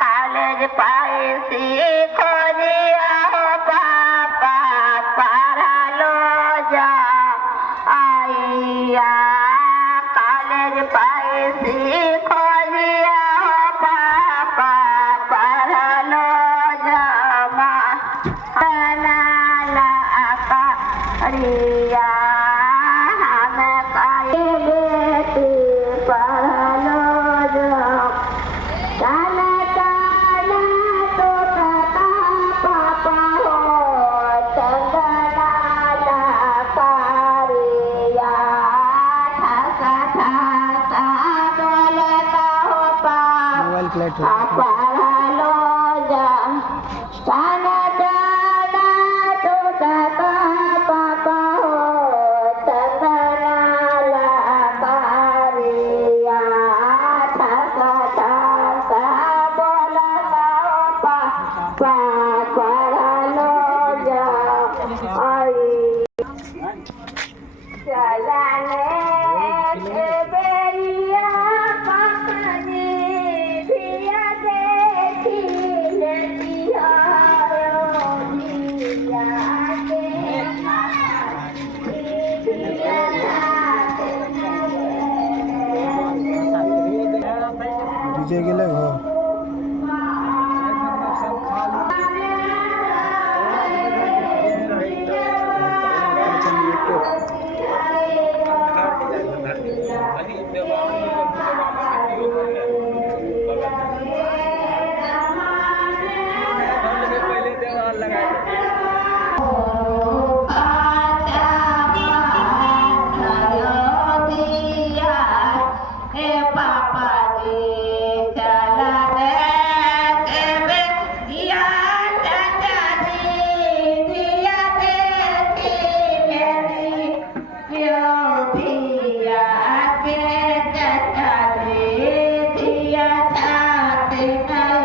কালের পাইছি খরিয়া পাপা পারালো যা আইয়া কালের পাইছি খরিয়া পাপা পারালো জামা নালা আকা রিয়া হামে কাইলে তি পারালো জামা কালা কালা তো কাকা পাপা হো চন্দনালা কারিয়া ঠাসা ঠাসা বলে কাহো পা পারালো যা কালা কালা তো কাকা পাপা হো চন্দনালা কারিয়া ঠাসা ঠাসা বলে কাহো পা পারালো যা আই চলানে বেরিয়া পাখনি ভিয়া দেখিলে বিহারো দিয়াকে डीजे गेले हो Yeah.